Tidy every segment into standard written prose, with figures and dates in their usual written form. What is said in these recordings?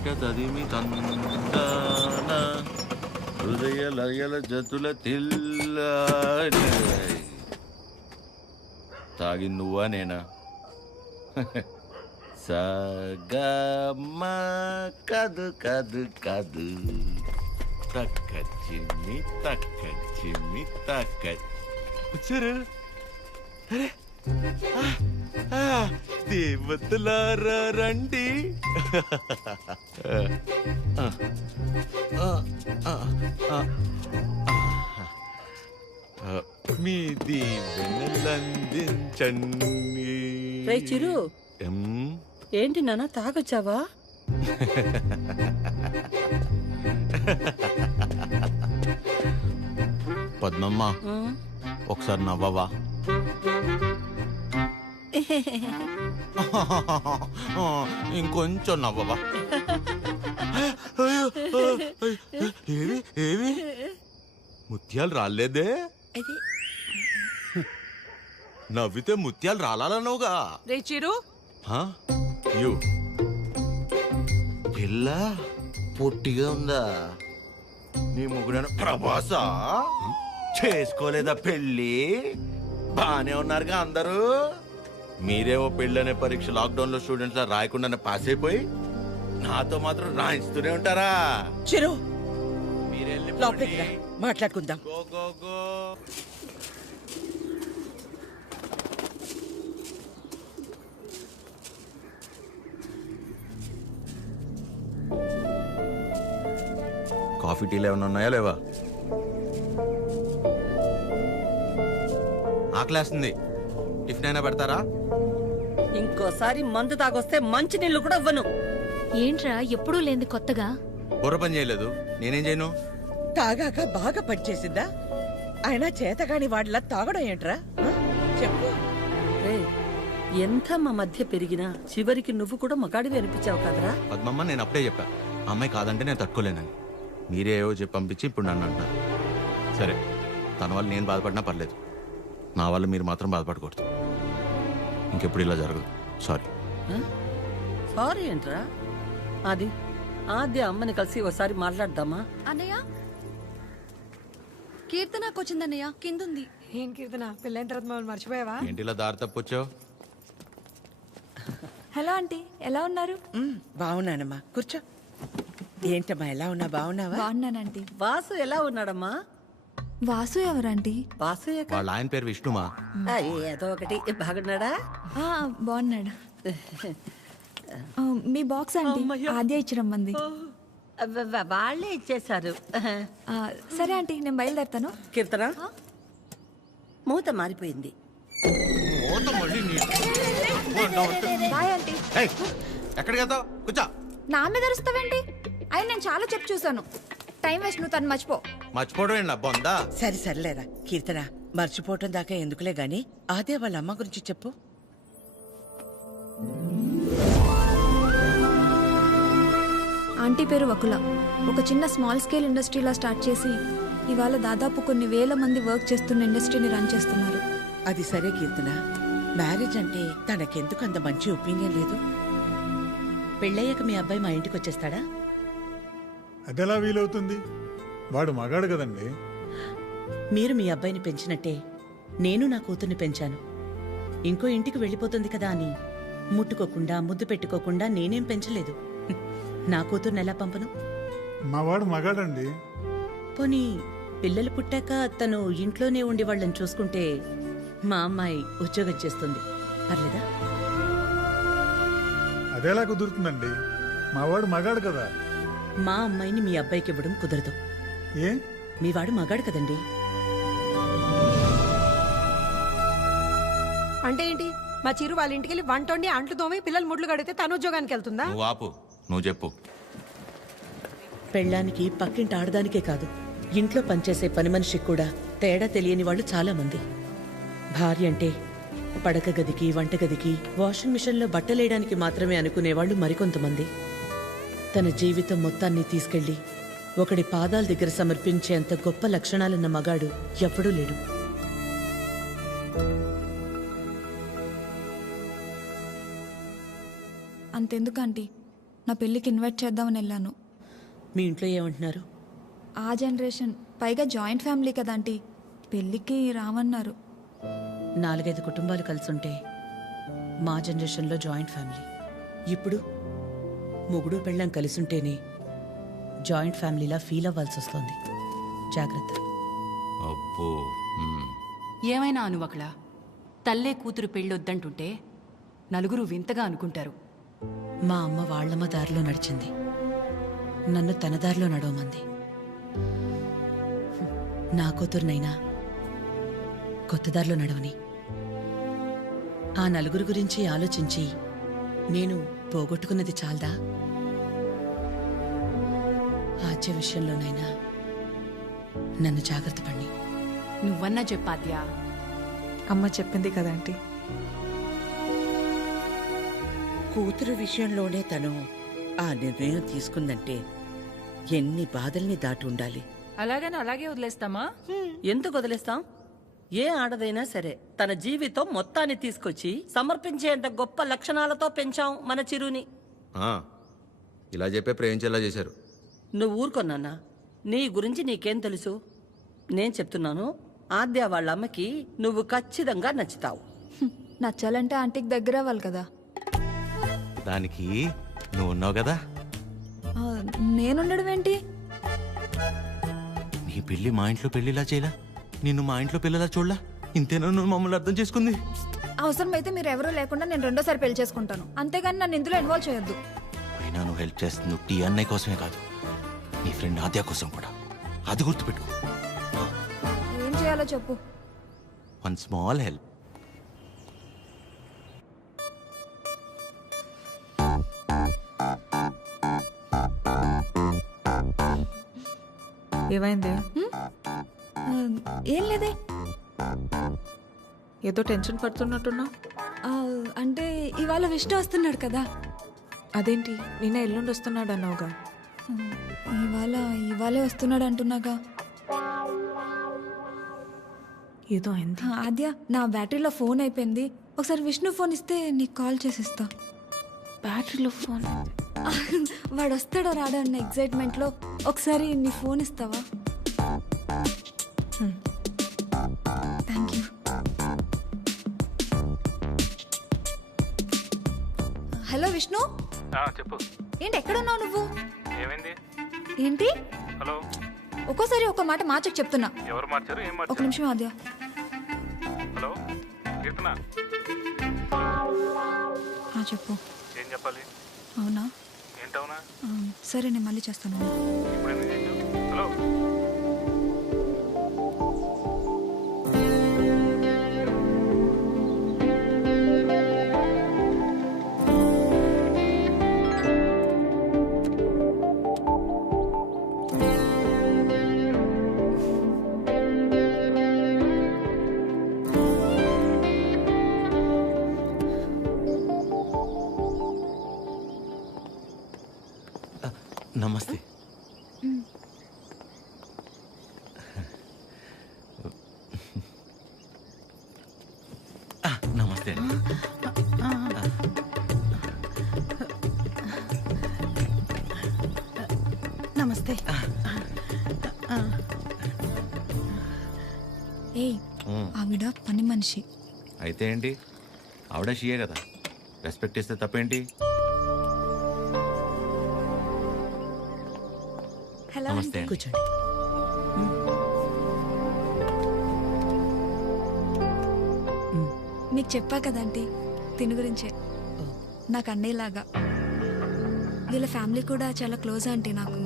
తకిట తదిమి తందాన హృదయ లయల జతుల తిల్ల. తాగింది నువ్వా నేనా? సగమ కదు కదు కదు తక్క చిమ్మి తక్క వచ్చారు. అరే దేవతలారా రండి. మీ దీవెనలందించండి. రే చిరు, ఏంటి నాన్న తాగొచ్చావా? పద్మమ్మ ఒకసారి నవ్వవా? ఇంకొంచెం నవ్వవా? ఏవి ఏవి ముత్యాలు రాలేదే? నవ్వితే ముత్యాలు రాలనవుగా. రే చిరు, పిల్ల పొట్టిగా ఉందా? నీ ముగ్గురు ప్రభాసా చేసుకోలేదా పెళ్ళి? బానే ఉన్నారుగా అందరూ. మీరేమో పెళ్ళనే పరీక్ష లాక్డౌన్ లో స్టూడెంట్స్ రాయకుండానే పాస్ అయిపోయి నాతో మాత్రం రాయిస్తూనే ఉంటారా? చిరు మీరెళ్ళి మాట్లాడుకుందాం. Go go go. కాఫీ టీలు ఏమైనా ఉన్నాయా లేవా? ఆకలేస్తుంది, టిఫిన్ అయినా పెడతారా? ఇంకోసారి మందు తాగొస్తే మంచి నీళ్లు కూడా ఇవ్వను. ఏంట్రా ఎప్పుడూ లేని కొత్తగా? బుర్ర పని చేయలేదు, నేనేం చేయను? తాగాక బాగా పనిచేసిందా? అయినా చేతగాని వాడిలా తాగడం ఏంట్రా? చెప్పు. ఎంత మా మధ్య పెరిగినా చివరికి నువ్వు కూడా మగాడివి అనిపించావు కదరా? పద్మమ్మ, నేను అప్పుడే చెప్పా అమ్మాయి కాదంటే నేను తట్టుకోలేనని. మీరే ఏవో చెప్పి పంపించి ఇప్పుడు నన్ను అంటున్నారు. సరే, తన వల్ల నేను బాధపడినా పర్లేదు, నా వల్ల మీరు మాత్రం బాధపడకూడదు. ఇంకెప్పుడు ఇలా జరగదు. సారీ. సారీ ఏంట్రా? అది ఆద్య అమ్మని కలిసి ఒకసారి మాట్లాడదామా? అన్నయ్య, కీర్తనకు వచ్చిందన్నయ్య, కిందుంది. ఏం కీర్తన, పెళ్ళైన తర్వాత మమ్మల్ని మర్చిపోయావా? ఏంటి ఇలా దారి తప్పొచ్చావు? హలో ఆంటీ, ఎలా ఉన్నారు? బాగున్నానమ్మా, కూర్చో. ఏంటమ్మా ఎలా ఉన్నా? బాగున్నావా? బాగున్నానంటీ. వాసు ఎలా ఉన్నాడమ్మా? వాసు ఎవరంటీ? వాసు వాళ్ళ ఆయన పేరు విష్ణుమా? ఏదో ఒకటి. బాగున్నాడా? బాగున్నాడు. మీ బాక్స్ ఆంటీ ఆద్య ఇచ్చిరమ్మంది. వాళ్ళే ఇచ్చేశారు. సరే ఆంటీ, నేను బయలుదేరుతాను. కీర్తన, మూత మారిపోయింది. Bye aunty. ఎక్కడికి వెళ్తావు? కూర్చో. నా మీద అరుస్తావేంటి? అయినా నేను చాలా చెప్పు చూసాను. టైం వేస్ట్, నువ్వు తను మర్చిపో. మర్చిపోవడం ఏంటి బొందా? సరే సర్లేరా కీర్తన, మర్చిపోవటం దాకా ఎందుకులే గాని అదే వాళ్ళ అమ్మ గురించి చెప్పు. ఆంటీ పేరు వకుల. ఒక చిన్న స్మాల్ స్కేల్ ఇండస్ట్రీలా స్టార్ట్ చేసి ఇవాళ దాదాపు కొన్ని వేల మంది వర్క్ చేస్తున్న ఇండస్ట్రీని రన్ చేస్తున్నారు. అది సరే కీర్తన, మ్యారేజ్ అంటే తనకెందుకు అంత మంచి ఒపీనియన్ లేదు? పెళ్ళయ్యాక మీ అబ్బాయి మా ఇంటికి వచ్చేస్తాడా? అదెలా వీలవుతుంది? వాడు మగాడు కదండి. మీరు మీ అబ్బాయిని పెంచినట్టే నేను నా కూతుర్ని పెంచాను. ఇంకో ఇంటికి వెళ్ళిపోతుంది కదా అని ముట్టుకోకుండా ముద్దు పెట్టుకోకుండా నేనేం పెంచలేదు. నా కూతుర్ని ఎలా పంపను? మా వాడు మగాడండి. పోనీ పిల్లలు పుట్టాక తను ఇంట్లోనే ఉండి వాళ్ళని చూసుకుంటే మా అమ్మాయి ఉద్యోగం చేస్తుంది, పర్లేదా? అదెలా కుదురుతుందండి? మా వాడు మగాడు కదా. మా అమ్మాయిని మీ అబ్బాయికి ఇవ్వడం కుదరదు. ఏ? మీ వాడు మగాడు కదండి. అంటే ఏంటి? మా చిరు వాళ్ళ ఇంటికి వెళ్ళి వంట వండి అంట్లు తోమి పిల్లలు ముడ్లు కడితే తను ఉద్యోగానికి వెళ్తుందా? నువ్వు ఆపు, నువ్వు చెప్పు. పెళ్ళానికి పక్కింటి ఆడదానికే కాదు, ఇంట్లో పనిచేసే పని మనిషికి కూడా తేడా తెలియని వాళ్ళు చాలా మంది. భార్య అంటే పడక గదికి, వంటగదికి, వాషింగ్ మిషన్లో బట్టలేయడానికి మాత్రమే అనుకునేవాళ్ళు మరికొంతమంది. తన జీవితం మొత్తాన్ని తీసుకెళ్లి ఒకడి పాదాల దగ్గర సమర్పించేంత గొప్ప లక్షణాలున్న మగాడు ఎప్పుడూ లేడు. అంతెందుకు ఆంటీ, నా పెళ్ళికి ఇన్వైట్ చేద్దామని వెళ్ళాను. మీ ఇంట్లో ఏమంటున్నారు? ఆ జనరేషన్, పైగా జాయింట్ ఫ్యామిలీ కదా ఆంటీ, పెళ్ళికి రామన్నారు. 4-5 కుటుంబాలు కలిసుంటే మా జనరేషన్లో జాయింట్ ఫ్యామిలీ. ఇప్పుడు మొగుడు పెళ్ళం కలిసుంటేనే జాయింట్ ఫ్యామిలీలా ఫీల్ అవ్వాల్సి వస్తుంది. జాగ్రత్త. అబ్బో. ఏమైనా అనువకళ, తల్లే కూతురు పెళ్ళొద్దంటుంటే నలుగురు వింతగా అనుకుంటారు. మా అమ్మ వాళ్ళమ్మ దారిలో నడిచింది, నన్ను తన దారిలో నడవమంది. నా కూతురునైనా కొత్త దారిలో నడవని. ఆ నలుగురు గురించి ఆలోచించి నేను పోగొట్టుకున్నది చాలదా? ఆచే విషయంలోనైనా నన్ను జాగ్రత్త పడి. నువ్వన్నా చెప్పాద్యా. అమ్మ చెప్పింది కదా ఆంటీ. కూతురు విషయంలోనే తను ఆ నిర్ణయం తీసుకుందంటే ఎన్ని బాధల్ని దాటి ఉండాలి. అలాగని అలాగే వదిలేస్తామా? ఎందుకు వదిలేస్తాం? ఏ ఆడదైనా సరే తన జీవితం మొత్తాన్ని తీసుకొచ్చి సమర్పించేంత గొప్ప లక్షణాలతో పెంచాం మన చిరుని. ఇలా చెప్పే ప్రేమించేలా చేశారు. నువ్వు ఊరుకొన్నానా? నీ గురించి నీకేం తెలుసు? నేను చెప్తున్నాను, ఆద్య వాళ్ళ అమ్మకి నువ్వు ఖచ్చితంగా నచ్చుతావు. నచ్చాలంటే ఆంటీకి దగ్గర అవ్వాలి కదా. దానికి నువ్వు ఉన్నావు కదా. ఆ, నేనుండడం ఏంటి? నీ పెళ్లి మా ఇంట్లో పెళ్లిలా చేయలా, నిన్ను మా ఇంట్లో పిల్లలా చూడలా. ఇంతేనా నువ్వు మమ్మల్ని అర్థం చేసుకుంది? అవసరమైతే మీరు ఎవరూ లేకుండా నేను రెండోసారి పెళ్లి చేసుకుంటాను, అంతేగాని నన్ను ఇందులో ఇన్వాల్వ్ చేయొద్దు. అయినా నువ్వు హెల్ప్ చేస్తుంది టీ అన్నయ్య కోసమే కాదు, నీ ఫ్రెండ్ ఆద్య కోసం కూడా. అది గుర్తుపెట్టుకో. ఏం చేయాలో చెప్పు. One small help. ఏమైంది? ఆ, ఏం లేదే. ఏదో టెన్షన్ పడుతున్నట్టున్నావు. ఆ, అంటే ఇవాళ విష్ణు వస్తున్నాడు కదా. అదేంటి, నిన్న ఎల్లుండి వస్తున్నాడు అన్నావుగా. ఇవాళే వస్తున్నాడు అంటున్నాగా. ఏదో అయింది. ఆద్య, నా బ్యాటరీలో ఫోన్ అయిపోయింది. ఒకసారి విష్ణు ఫోన్ ఇస్తే నీకు కాల్ చేసిస్తా. బ్యాటరీలో ఫోన్? వాడు వస్తాడో రాడో అన్న ఎగ్జైట్మెంట్లో ఒకసారి నీ ఫోన్ ఇస్తావా? Thank you. హలో విష్ణు. చెప్పు. ఏంటి ఎక్కడున్నావు నువ్వు? ఏమైంది? ఏంటి హలో? ఒక్కోసారి ఒక మాట మార్చకు చెప్తున్నా. ఎవరు మార్చారు? ఏం ఒక మార్చారు? నిమిషం ఆద్య. హలో కీర్తన, చెప్పు. ఏం చెప్పాలి? అవునా? ఏంటవునా? సరే నేను మళ్ళీ చేస్తాను. ఇప్పుడు ఎందుకు చేసావు? హలో? నమస్తే. నమస్తే అండి. నమస్తే. ఏయ్, ఆవిడ పని మనిషి. అయితే ఏంటి, ఆవిడ షియే కదా, రెస్పెక్ట్ ఇస్తే తప్పేంటి? హలో నమస్తే అండి. కూర్చోండి. మీకు చెప్పా కదంటీ తిని గురించే. నాకు అన్నయ్యలాగా. వీళ్ళ ఫ్యామిలీ కూడా చాలా క్లోజ్ ఆంటీ నాకు.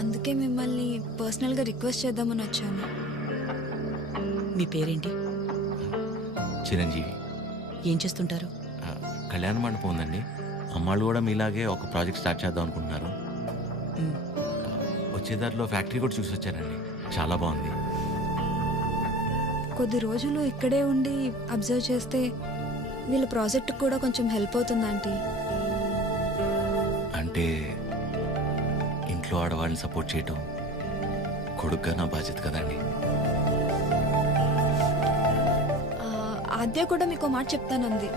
అందుకే మిమ్మల్ని పర్సనల్గా రిక్వెస్ట్ చేద్దామని వచ్చాను. మీ పేరేంటి? చిరంజీవి. ఏం చేస్తుంటారు? కళ్యాణ మండపం ఉందండి. అమ్మాళ్ళు కూడా మీలాగే ఒక ప్రాజెక్ట్ స్టార్ట్ చేద్దాం అనుకుంటున్నారు. వచ్చే దారిలో ఫ్యాక్టరీ కూడా చూసి వచ్చారండి, చాలా బాగుంది. కొద్ది రోజులు ఇక్కడే ఉండి అబ్జర్వ్ చేస్తే వీళ్ళ ప్రాజెక్ట్ కూడా కొంచెం హెల్ప్ అవుతుంది ఆంటీ. అంటే ఇంట్లో ఆడవాళ్ళని సపోర్ట్ చేయటం కొడుగ్గా నా బాధ్యత కదండి. ఆద్య కూడా మీకు మాట చెప్తానంది.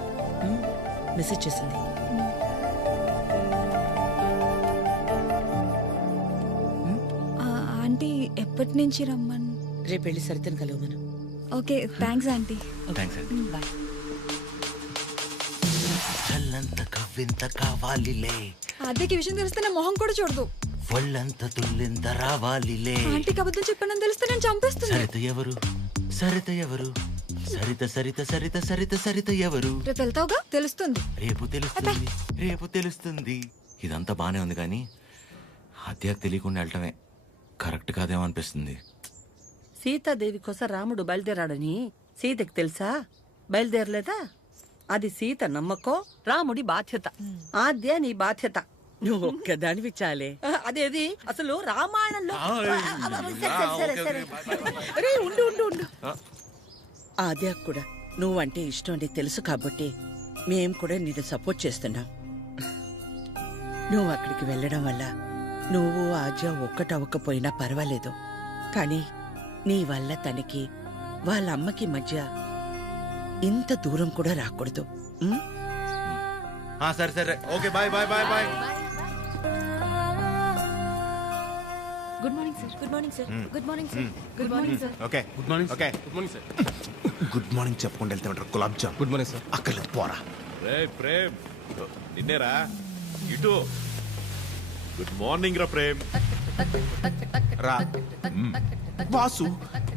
మెసేజ్ చేసింది. ఎప్పటి నుంచి రమ్మని? రేపు వెళ్ళి సరితను కలవు మనం. Okay, thanks aunty. థ్యాంక్స్ అండి. బాయ్. చల్లంత కవ్వింత కావాలిలే, ఆద్యకి విషయం తెలిస్తే నా మొహం కూడా చూడదు. ఒళ్ళంత తుల్లింత రావాలిలే. ఆంటీకి అబద్ధం చెప్పానని తెలిస్తే నేను చంపేస్తుంది. సరిత ఎవరు, సరిత ఎవరు, సరిత సరిత సరిత సరిత సరిత ఎవరు? రేపు వెళ్తావుగా, తెలుస్తుంది. రేపు తెలుస్తుంది, రేపు తెలుస్తుంది. ఇదంతా బానే ఉంది కానీ హత్యకు తెలియకుండా వెళ్ళటమే కరెక్ట్ కాదేమో అనిపిస్తుంది. సీతాదేవి కోసం రాముడు బయలుదేరాడని సీతకి తెలుసా? బయలుదేరలేదా? అది సీత నమ్మకం, రాముడి బాధ్యత. ఆద్య నీ బాధ్యత. నువ్వు ఒక్కదానివి చాలే. అదేది అసలు రామాయణంలో సరే, సరే. అరే ఉండు ఉండు ఉండు. ఆద్య కూడా నువ్వంటే ఇష్టం అని తెలుసు కాబట్టి మేం కూడా నిన్ను సపోర్ట్ చేస్తున్నాం. నువ్వు అక్కడికి వెళ్ళడం వల్ల నువ్వు ఆద్య ఒక్కటవ్వకపోయినా పర్వాలేదు, కానీ నీ వల్ల తనకి వాళ్ళ అమ్మకి మధ్య ఇంత దూరం కూడా రాకూడదు. ఉం? సరే సరే, okay, bye bye bye bye. Good morning sir. Good morning sir. Good morning sir. Good morning sir. Okay good morning. Okay good morning sir. Good morning చెప్పకుండా వెళ్తే ఉంటారు gulab jam. Good morning sir. అక్కర్లేదు, పోరా. రే ప్రేమ్, నిన్నేరా ఇటు. గుడ్ మార్నింగ్ రా ప్రేమ్. రా వాసు,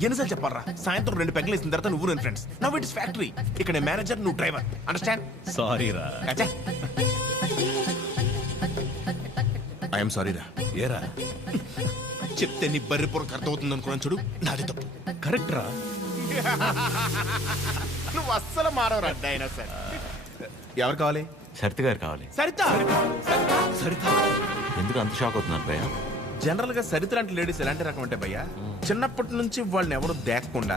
ఎన్నిసార్లు చెప్పాలరా? సాయంత్రం 2 పెగ్గలు వేసిన తర్వాత నువ్వు నేను ఫ్రెండ్స్. Now it's factory. ఇక్కడ మేనేజర్, నువ్వు డ్రైవర్. అండర్స్టాండ్? సారీ రా. ఐఎమ్ సారీ రా. ఏరా చెప్తే నీ బర్రిపురకు అర్థమవుతుంది అనుకున్నాను చూడు, నాది తప్పు. కరెక్ట్ రా. నువ్వు అస్సలు మారవరా డైనోసార్. ఎవరు కావాలి? సరిత గారు కావాలి. సరిత. సరిత ఎందుకు అంత షాక్ అవుతున్నారు భయ్యా? జనరల్ గా సరిత లాంటి లేడీస్ ఎలాంటి రకం అంటే భయ్యా, చిన్నప్పటి నుంచి వాళ్ళని ఎవరు దేకకుండా,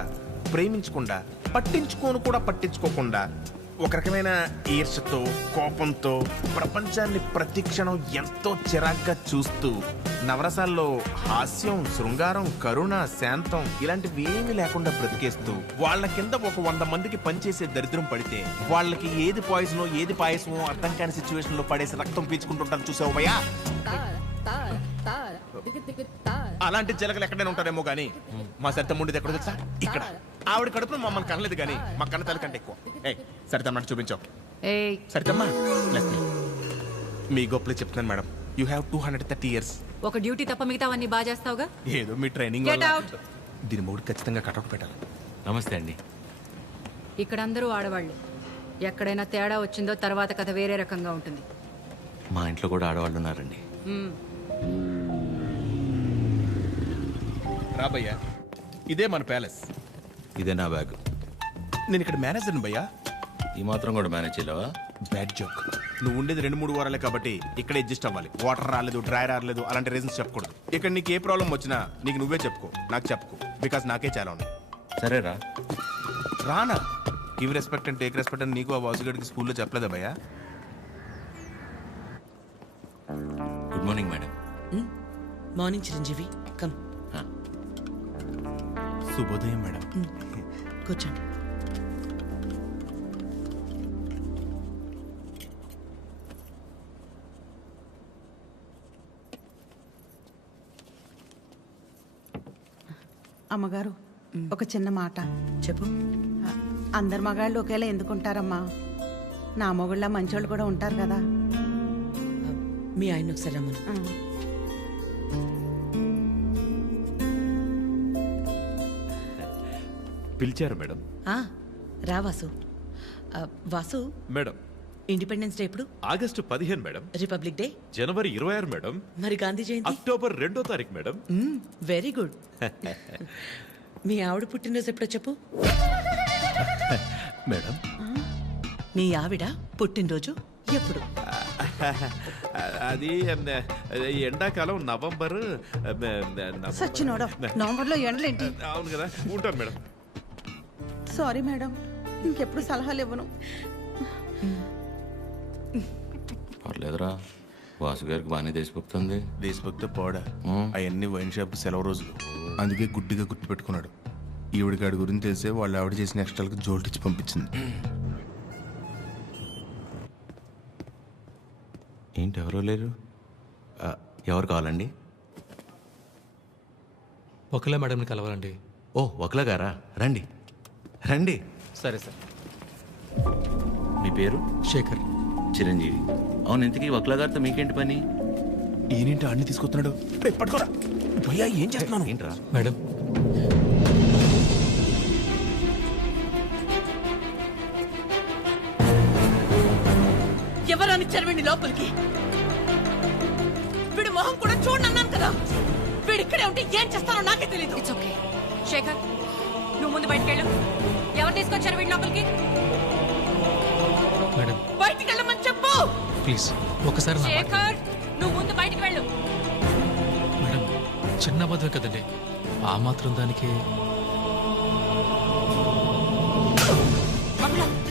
ప్రేమించకుండా, పట్టించుకోను కూడా పట్టించుకోకుండా, ఒక రకమైన ఈర్ష్యతో, కోపంతో ప్రపంచాన్ని ప్రతి క్షణం ఎంతో చిరాగ్గా చూస్తూ, నవరసాల్లో హాస్యం, శృంగారం, కరుణ, శాంతం ఇలాంటివి ఏమీ లేకుండా బ్రతికేస్తూ, వాళ్ళ కింద ఒక 100 మందికి పనిచేసే దరిద్రం పడితే వాళ్ళకి ఏది పాయిజనో ఏది పాయసమో అర్థం కాని సిచ్యువేషన్ లో పడేసి రక్తం పీల్చుకుంటుంటారు. చూసావు భయ్యా? అలాంటి జలగలు ఎక్కడైనా ఉంటారేమో గానీ మా సరిత ముండిది ఎక్కడ తెలుసా? ఇక్కడ. ఆవిడ కడుపులో మమ్మల్ని కనలేదు కానీ మా కన్న తల్లి కంటే ఎక్కువ. సరిత అన్నట్టు చూపించావు. సరితమ్మా, మీ గొప్పలే చెప్తున్నాను మేడం. You have 230 years. ఒక డ్యూటీ తప్ప మిగతావన్నీ బాగా చేస్తావుగా. ఏదో మీ ట్రైనింగ్ Get out. దీని మూడు ఖచ్చితంగా కటౌట్ పెట్టాలి. నమస్తే అండి. ఇక్కడ అందరూ ఆడవాళ్ళు. ఎక్కడైనా తేడా వచ్చిందో తర్వాత కథ వేరే రకంగా ఉంటుంది. మా ఇంట్లో కూడా ఆడవాళ్ళు ఉన్నారండి. మ్మ్. రాబయ్యా, ఇదే మన ప్యాలెస్. ఇదే నా బ్యాగ్. నేను ఇక్కడ మేనేజర్ని భయ్యా. ఈ మాత్రం కూడా మేనేజ్ చేయలేవా? Bad joke. నువ్వు ఉండేది 2-3 వారాలే కాబట్టి ఇక్కడ అడ్జస్ట్ అవ్వాలి. వాటర్ రాలేదు, డ్రై రాలేదు అలాంటి రీజన్స్ చెప్పకూడదు. ఇక్కడ నీకు ఏ ప్రాబ్లం వచ్చినా నీకు నువ్వే చెప్పుకో, నాకు చెప్పుకో. బికాస్ నాకే చాలా ఉన్నాయి. సరేరా. రానా? Give respect and take respect అని నీకు ఆ వాసుగడికి స్కూల్లో చెప్పలేదా భయ్యా? Good morning madam. Morning Chiranjeevi, come. శుభోదయం మేడం. కూర్చోండి. అమ్మగారు, ఒక చిన్న మాట చెప్పు. అందరు మగాళ్ళు ఒకేలా ఎందుకుంటారమ్మా? నా మొగుళ్ళ మంచోళ్ళు కూడా ఉంటారు కదా. మీ ఆయన ఒకసారి రమ్మను. పిలిచారు మేడం. రా Vasu. Vasu, madam independence day ఎప్పుడు? August 15 madam. రిపబ్లిక్ డే జనవరి 26 మేడం. మరి గాంధీ జయంతి? అక్టోబర్ 2వ తారీఖు మేడం. Very good. మీ ఆవిడ పుట్టినరోజు ఎప్పుడో చెప్పు. మేడం మీ ఆవిడ పుట్టినరోజు ఎప్పుడు? అది ఎండాకాలం నవంబర్. సచ్చినోడా, నవంబర్లో ఎండలేంటి? అవును కదా, ఉంటాను మేడం. సారీ మేడం, ఇంకెప్పుడు సలహాలు ఇవ్వను. పర్లేదురా, వాసు గారికి బాగానే దేశభక్తుంది. దేశభక్తి పోడా, అవన్నీ వైన్ షాప్ సెలవు రోజులు. అందుకే గుడ్డిగా గుర్తు పెట్టుకున్నాడు. ఈవిడికాడి గురించి తెలిసే వాళ్ళు ఆవిడ చేసిన ఎక్స్ట్రాలకు జోల్టిచ్చి పంపించింది. ఏంటి ఎవరో లేరు? ఎవరు కావాలండి? ఒకలా మేడంని కలవాలండి. ఓ ఒకలా గారా, రండి రండి. సరే సార్. మీ పేరు? శేఖర్. చిరంజీవి. అవును, ఇంతకీ వక్లా గారితో మీకేంటి పని? ఈయనేంటి అన్ని తీసుకొస్తున్నాడు? పట్టుకోరా భయ్యా, ఏం చేస్తున్నాను? ఏంట్రా మేడం, ఎవరని చెరవండి లోపలికి. వీడి మొహం కూడా చూడండి అన్నాను కదా. వీడు ఇక్కడే ఉంటే ఏం చేస్తానో నాకే తెలీదు. It's okay. శేఖర్, నువ్వు ముందు బయటకెళ్ళు. ఎవరు తీసుకొచ్చారు వీడి లోపలికి? మేడం బయటికి వెళ్ళమని చెప్పు. ప్లీజ్ ఒకసారి నా మాట. శేఖర్, నువ్వు ముందు బయటికి వెళ్ళు. మేడం, చిన్న అబద్ధం కదండి, ఆ మాత్రం దానికి.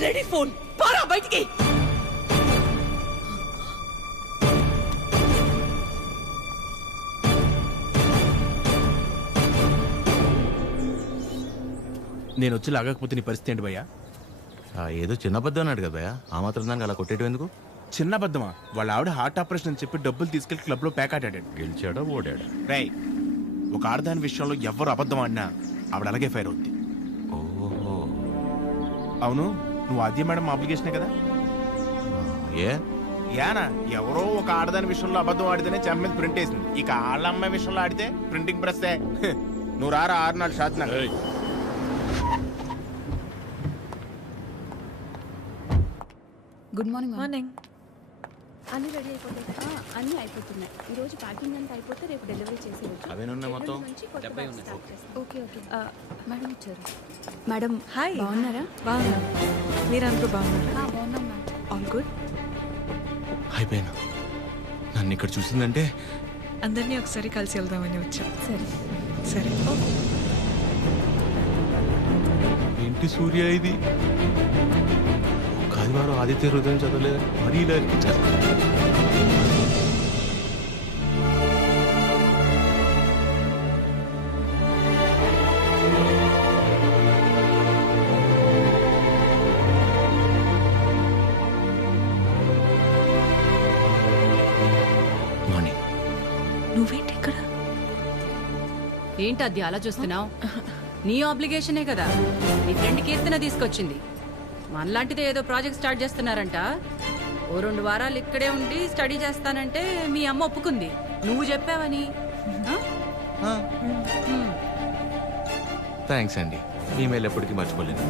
రెడీ ఫోన్ పారా బయటికి. నేను వచ్చి లాగకపోతే నీ పరిస్థితి ఏంటి భయ్యా? ఏదో చిన్న అబద్ధం అన్నాడు కదా భయ్యా, ఆ మాత్రం దానికి అలా కొట్టేయడం ఎందుకు? చిన్న అబద్ధమా? వాళ్ళ ఆవిడ హార్ట్ ఆపరేషన్ అని చెప్పి డబ్బులు తీసుకెళ్లి క్లబ్ లో ప్యాక్ ఆడాడు. గెలిచాడా ఓడాడా? రేయ్, ఒక ఆడదాని విషయంలో ఎవరు అబద్ధం ఆడినా ఆవిడ అలాగే ఫైర్ అవుద్ది. ఓహో. అవును, నువ్వు ఆద్య మేడం అప్లికేషనే కదా? ఏ యానా, ఎవరో ఒక ఆడదాని విషయంలో అబద్ధం ఆడితేనే చెంప మీద ప్రింట్ వేసింది. ఇక ఆళ్ళ అమ్మాయి విషయంలో ఆడితే ప్రింటింగ్ ప్రెస్. నువ్వు రారా 6 షాత్. Good morning. మార్నింగ్. అన్ని రెడీ అయిపోతాయి. అన్నీ అయిపోతున్నాయి. ఈ రోజు ప్యాకింగ్ అంతా అయిపోతే రేపు డెలివరీ చేసేయచ్చు. అవేనున్నాయి మొత్తం? Okay okay. మేడం వచ్చారు. Madam hi. బాగున్నారా? బాగున్నా. మీరందరూ బాగున్నారా? బాగున్నాం మేడం. All good. అయిపోయినా నన్ను ఇక్కడ చూసిందంటే అందరినీ ఒకసారి కలిసి వెళ్దామని వచ్చా. సరే సరే. ఏంటి సూర్య ఇది? ఒక ఆదివారం ఆదిత్య హృదయం చదవలేదు, మరీ ఇలా అనిపించారు. మార్నింగ్. నువ్వేంటి ఇక్కడ? ఏంటి అది అలా చూస్తున్నావు? నీ ఆబ్లిగేషనే కదా నీ ఫ్రెండ్ కీర్తన తీసుకొచ్చింది. మనలాంటిదే ఏదో ప్రాజెక్ట్ స్టార్ట్ చేస్తున్నారంట. ఓ 2 వారాలు ఇక్కడే ఉండి స్టడీ చేస్తానంటే మీ అమ్మ ఒప్పుకుంది. నువ్వు చెప్పావని. థ్యాంక్స్ అండి, ఈమెయిల్ ఎప్పటికీ మర్చిపోలేదు.